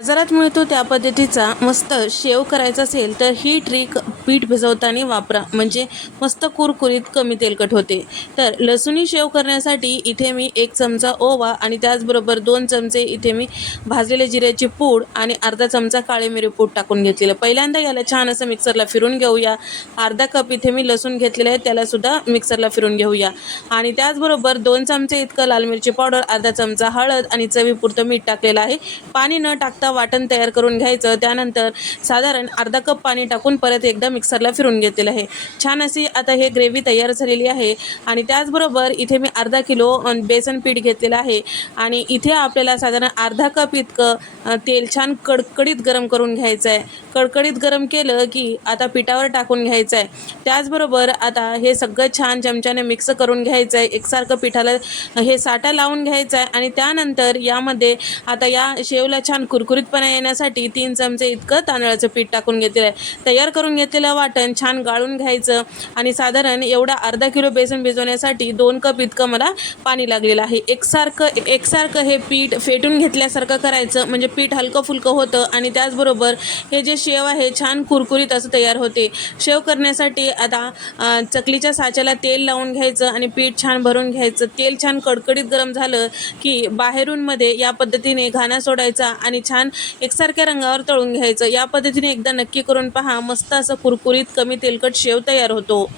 बाजारात मिळतो त्या पद्धतीचा मस्त शेव करायचा असेल तर ही ट्रिक पीठ भिजवताना वापरा. म्हणजे मस्त कुरकुरीत कमी तेलकट होते. तर लसूणी शेव करण्यासाठी इथे मी एक चमचा ओवा आणि त्याचबरोबर दोन चमचे इथे मी भाजलेले जिऱ्याची पूड आणि अर्धा चमचा काळे मिरी पूड टाकून घेतलेलं. पहिल्यांदा याला छान असं मिक्सरला फिरून घेऊया. अर्धा कप इथे मी लसूण घेतलेलं आहे. त्यालासुद्धा मिक्सरला फिरून घेऊया. आणि त्याचबरोबर दोन चमचे इतकं लाल मिरची पावडर अर्धा चमचा हळद आणि चवीपुरतं मीठ टाकलेलं आहे. पाणी न टाकता वाटण तयार करून घ्यायचं. त्यानंतर साधारण अर्धा कप पाणी टाकून परत एकदा मिक्सरला फिरून घेतलेलं आहे. छान अशी आता हे ग्रेव्ही तयार झालेली आहे. आणि त्याचबरोबर इथे मी अर्धा किलो बेसन पीठ घेतलेलं आहे. आणि इथे आपल्याला साधारण अर्धा कप इतकं तेल छान कडकडीत गरम करून घ्यायचं आहे. कडकडीत गरम केलं की आता पिठावर टाकून घ्यायचं आहे. त्याचबरोबर आता हे सगळं छान चमच्याने मिक्स करून घ्यायचं आहे. एकसारखं पिठाला हे साठा लावून घ्यायचा आहे. आणि त्यानंतर यामध्ये आता या शेवला छान कुरकुरीतपणा येण्यासाठी तीन चमचे इतकं तांदळाचं पीठ टाकून घेतलेलं आहे. तयार करून घेतलेलं वाटण छान गाळून घ्यायचं आणि साधारण एवढा अर्धा किलो बेसन भिजवण्यासाठी दोन कप इतकं मला पाणी लागलेलं आहे. एकसारखं एकसारखं हे पीठ फेटून घेतल्यासारखं करायचं. म्हणजे पीठ हलकं फुलकं होतं आणि त्याचबरोबर हे जे शेव आहे छान कुरकुरीत असं तयार होते. शेव करण्यासाठी आता चकलीच्या साच्याला तेल लावून घ्यायचं आणि पीठ छान भरून घ्यायचं. तेल छान कडकडीत गरम झालं की बाहेरून मध्ये या पद्धतीने घाणा सोडायचा आणि छान एकसारख्या रंगावर तळून घ्यायचं. या पद्धतीने एकदा नक्की करून पहा. मस्त असं कुरकुरीत कमी तेलकट शेव तयार होतो.